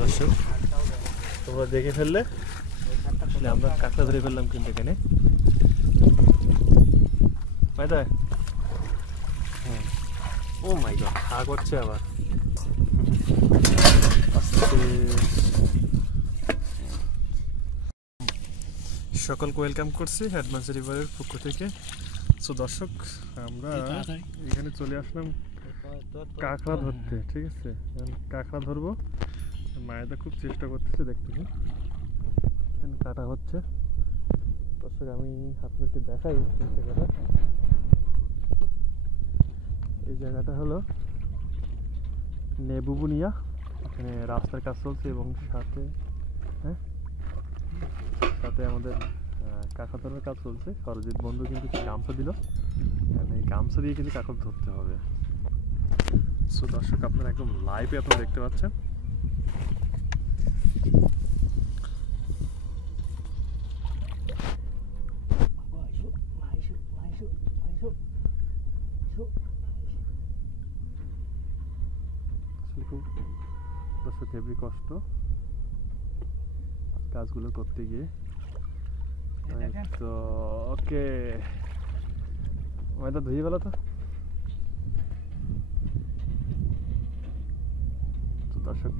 দর্শক তোমরা দেখে ফেললে আমরা কাঁকড়া ধরে ফেললাম কিন্তু এখানে ও মাই গড খা করছে আবার সকলকে ওয়েলকাম করছি অ্যাডভান্স রিভারের পক্ষ থেকে। সো দর্শক আমরা এখানে চলে আসলাম কাঁকড়া ধরতে, ঠিক আছে? কাঁকড়া ধরবো, মায়েরা খুব চেষ্টা করতেছে, দেখতেছি কাটা হচ্ছে। দর্শক আমি আপনাদেরকে দেখাই এই জায়গাটা। এই জায়গাটা হলো নেবুবুনিয়া, এখানে রাস্তার কাজ চলছে এবং সাথে সাথে আমাদের কাঁকড়া ধরার কাজ চলছে। সরজিৎ বন্ধু কিন্তু গামছা দিল, এই গামছা দিয়ে কিন্তু কাঁকড়া ধরতে হবে। সো দর্শক আপনারা একদম লাইভে আপনারা দেখতে পাচ্ছেন। দর্শক হেভি কষ্ট কাজগুলো করতে গিয়ে। তো ওকে ময়দা ধুয়ে গেল। তো দর্শক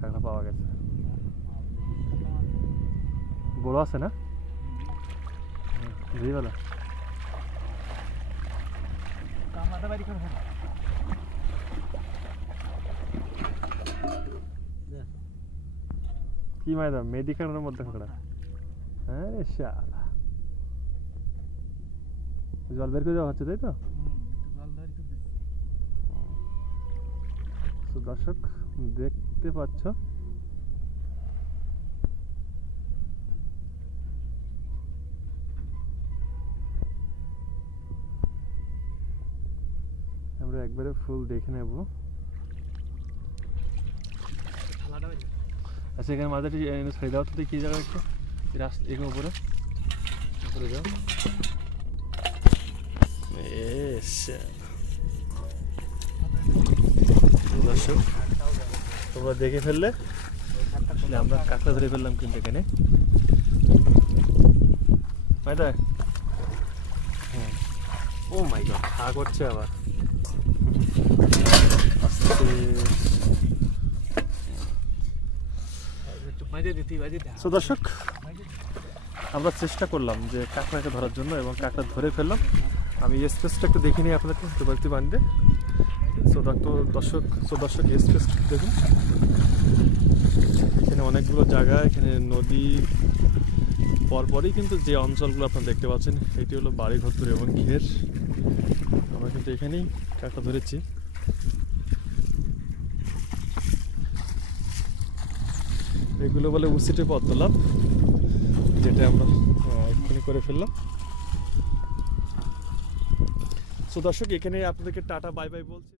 কাঁকড়া পাওয়া গেছে, বড় আছে না? ধুয়ে গেল। কি ময়দা মেহেদি কাঁকড়ার মধ্যে কাঁকড়া? হ্যাঁ শালা, জল বের করে দেওয়া হচ্ছে, তাই তো? দর্শক দেখতে পাচ্ছ আমরা একবারে ফুল দেখে নেব। আচ্ছা এখানে মাথাটি ছেড়ে দেওয়া তো, কি জায়গা একটু রাস্তা এখানে উপরে উপরে যাও। দর্শক তোমরা দেখে ফেললে আমরা কাঁকড়া ধরে ফেললাম কিন্তু এখানে ও মাই গড খা করছে আবার। তো দর্শক আমরা চেষ্টা করলাম যে কাঁকড়াকে ধরার জন্য এবং কাঁকড়া ধরে ফেললাম। আমি স্পেসটা একটু দেখে নিই আপনাদের বাড়িতে বান্ধে। দর্শক স্পেস দেখুন, এখানে অনেকগুলো জায়গা, এখানে নদী পরপরই কিন্তু যে অঞ্চলগুলো আপনারা দেখতে পাচ্ছেন এটি হলো বাড়ি ঘর এবং ঘের। আমরা কিন্তু এখানেই কাঁকড়া ধরেছি। এগুলো বলে উচিটে পদ্মলাভ, যেটা আমরা এক্ষুনি করে ফেললাম। সো দর্শক এখানে আপনাদেরকে টাটা বাই বাই বলছি।